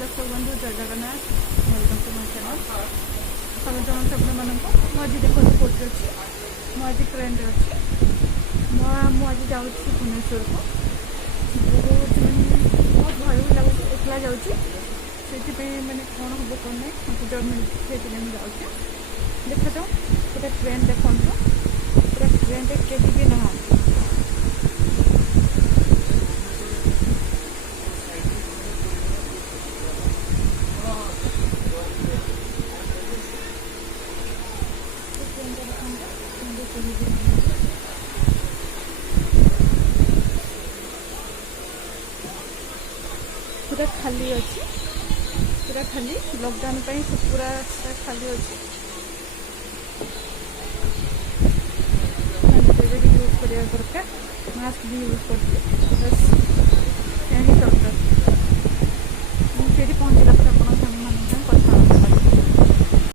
दर्शक बंधु जय Jagannath welcome to my channel स्वागत आपण मानक मुझे देखो कोठी अच्छी मुझे ट्रेन अच्छी मुझे जाऊँ भुवनेश्वर को बहुत बहुत भय भी लगुच एकला जाऊँगी से मैंने कौन हम कौन ना मत जब से जाऊँ देखा जाओ पूरा ट्रेन देखो पूरा ट्रेन कहीं भी ना पूरा खाली अच्छी पूरा खाली लॉकडाउन से पूरा खाली अच्छी यूज करा दरकार मास्क भी यूज कर बस यही दरकार।